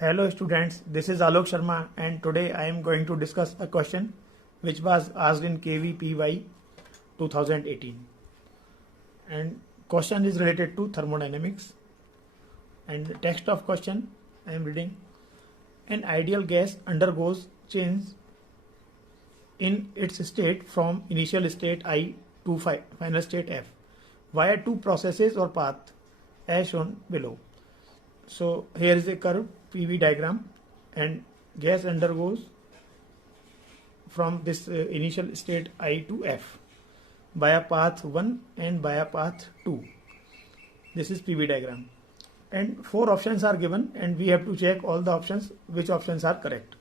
Hello students, this is Alok Sharma and today I am going to discuss a question which was asked in KVPY 2018 and question is related to thermodynamics and the text of question I am reading. An ideal gas undergoes change in its state from initial state I to final state F via two processes or path as shown below. So here is a curve PV diagram and gas undergoes from this initial state I to F via path 1 and via path 2. This is PV diagram and four options are given and we have to check all the options which options are correct.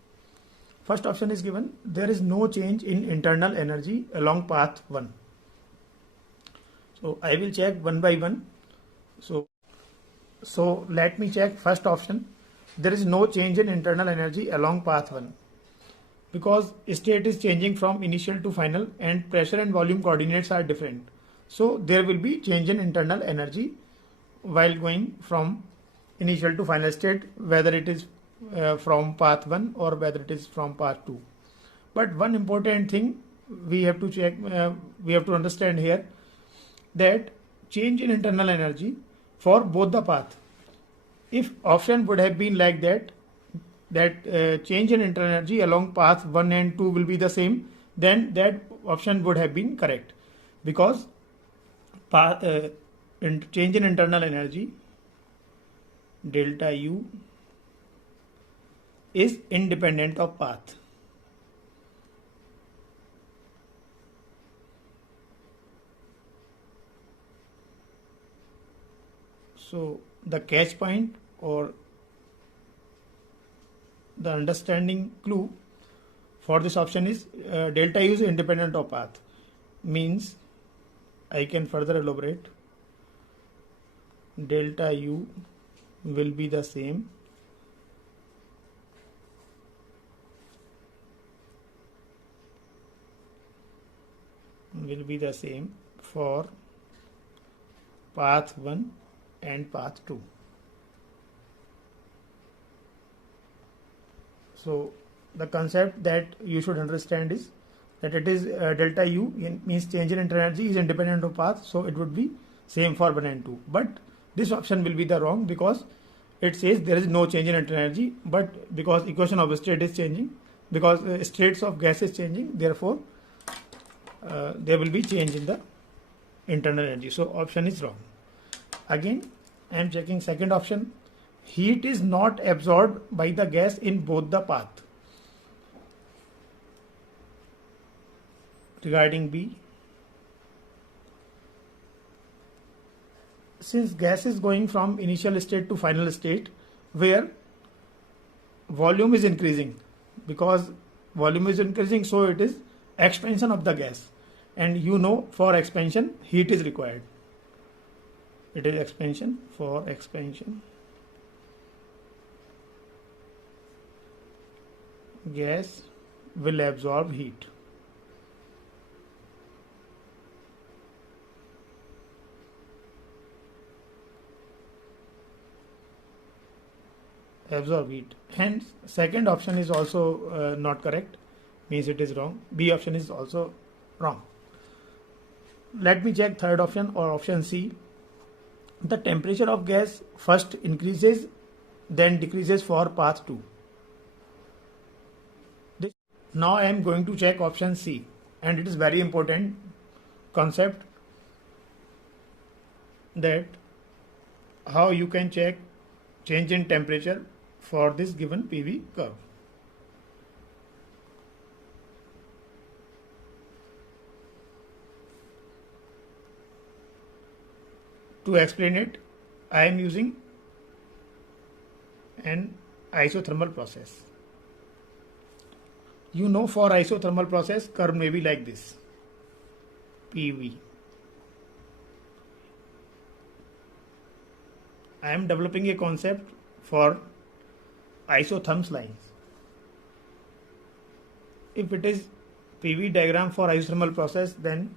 First option is given, there is no change in internal energy along path 1. So I will check one by one. So let me check first option. There is no change in internal energy along path 1 because state is changing from initial to final and pressure and volume coordinates are different. So there will be change in internal energy while going from initial to final state, whether it is from path 1 or whether it is from path 2. But one important thing we have to check, we have to understand here that change in internal energy for both the path. If option would have been like that change in internal energy along path 1 and 2 will be the same, then that option would have been correct because change in internal energy delta U is independent of path. So the catch point or the understanding clue for this option is delta U is independent of path, means I can further elaborate. Delta U will be the same for path 1 and path 2. So the concept that you should understand is that it is delta U means change in internal energy is independent of path, so it would be same for 1 and 2. But this option will be the wrong because it says there is no change in internal energy, but because equation of state is changing, because states of gas is changing, therefore there will be change in the internal energy. So option is wrong. Again, I am checking second option. Heat is not absorbed by the gas in both the path. Regarding B, since gas is going from initial state to final state where volume is increasing, because volume is increasing, so it is expansion of the gas, and you know for expansion heat is required. It is expansion. For expansion gas will absorb heat. Absorb heat. Hence second option is also not correct, means it is wrong. B option is also wrong. Let me check third option or option C. The temperature of gas first increases then decreases for path 2. Now I am going to check option C, and it is very important concept that how you can check change in temperature for this given PV curve. To explain it, I am using an isothermal process. You know for isothermal process curve may be like this, PV. I am developing a concept for isotherms lines. If it is PV diagram for isothermal process, then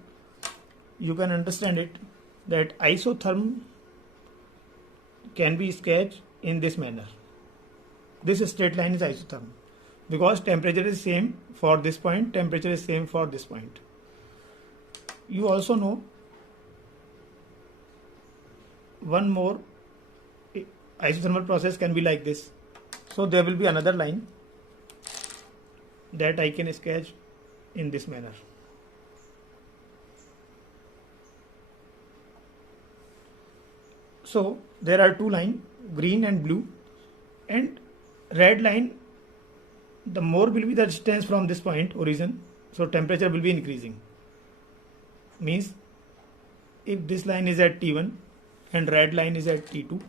you can understand it that isotherm can be sketched in this manner. this straight line is isotherm because temperature is same for this point, temperature is same for this point. You also know one more isothermal process can be like this. So there will be another line that I can sketch in this manner. So there are two lines, green and blue, and red line, the more will be the distance from this point origin, so temperature will be increasing. Means if this line is at T1 and red line is at T2,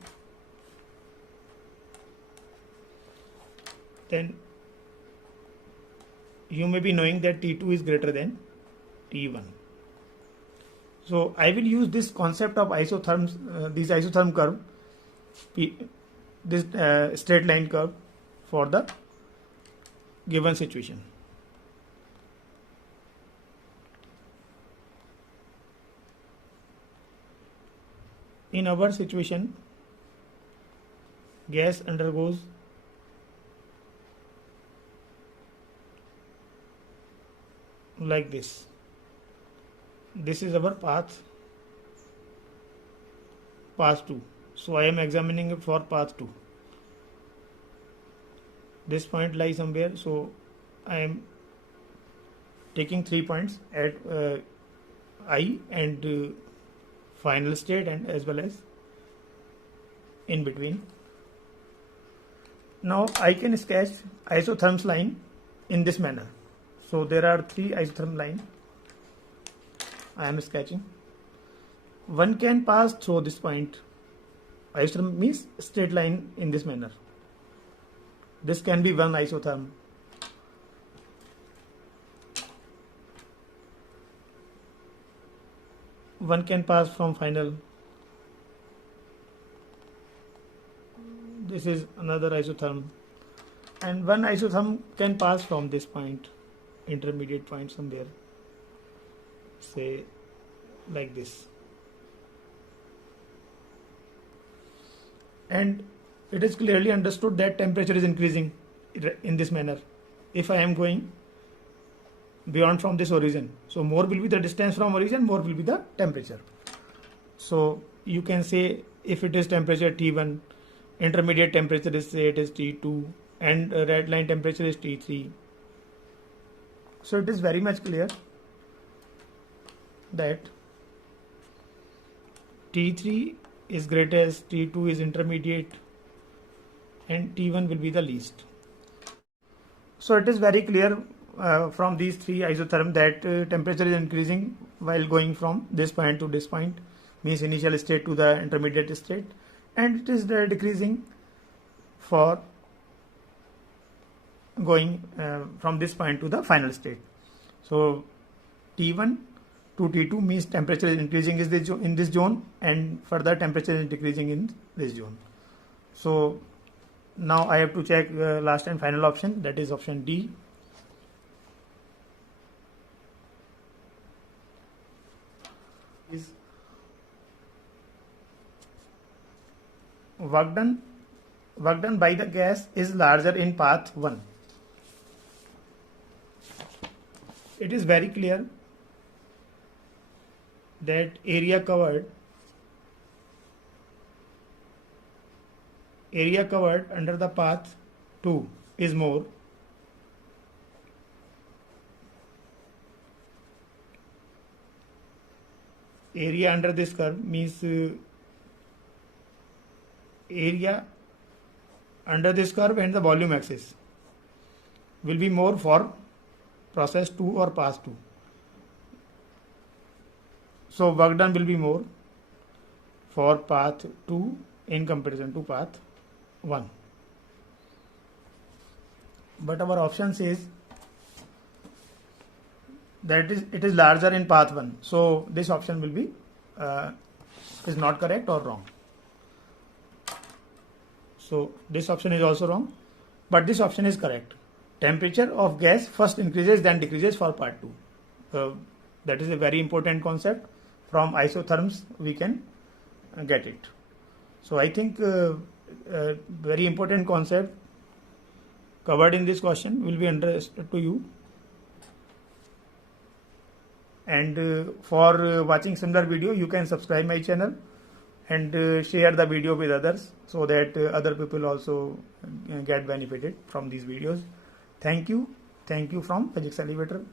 then you may be knowing that T2 is greater than T1. So I will use this concept of isotherms, this isotherm curve, this straight line curve for the given situation. In our situation, gas undergoes like this. This is our path 2. So I am examining it for path 2. This point lies somewhere, so I am taking 3 points at I and final state and as well as in between. Now I can sketch isotherms line in this manner. So there are 3 isotherm line I am sketching. One can pass through this point. Isotherm means straight line in this manner. This can be one isotherm. One can pass from final. This is another isotherm. And one isotherm can pass from this point, intermediate point somewhere. Say like this. And it is clearly understood that temperature is increasing in this manner. If I am going beyond from this origin, so more will be the distance from origin, more will be the temperature. So you can say if it is temperature T1, intermediate temperature is, say it is T2, and red line temperature is T3. So it is very much clear that T3 is greatest, T2 is intermediate, and T1 will be the least. So it is very clear from these 3 isotherms that temperature is increasing while going from this point to this point, means initial state to the intermediate state, and it is decreasing for going from this point to the final state. So T1 to T2 means temperature is increasing in this zone, and further temperature is decreasing in this zone. So now I have to check last and final option, that is option D. Is work done by the gas is larger in path 1. It is very clear that area covered under the path 2 is more. Area under this curve means area under this curve and the volume axis will be more for process 2 or path 2. So work done will be more for path 2 in comparison to path 1. But our option says that it is larger in path 1. So this option will be is not correct or wrong. So this option is also wrong, but this option is correct. Temperature of gas first increases then decreases for part 2. That is a very important concept. From isotherms we can get it. So I think very important concept covered in this question will be interested to you. And for watching similar video, you can subscribe my channel and share the video with others so that other people also get benefited from these videos. Thank you from Physics Elevator.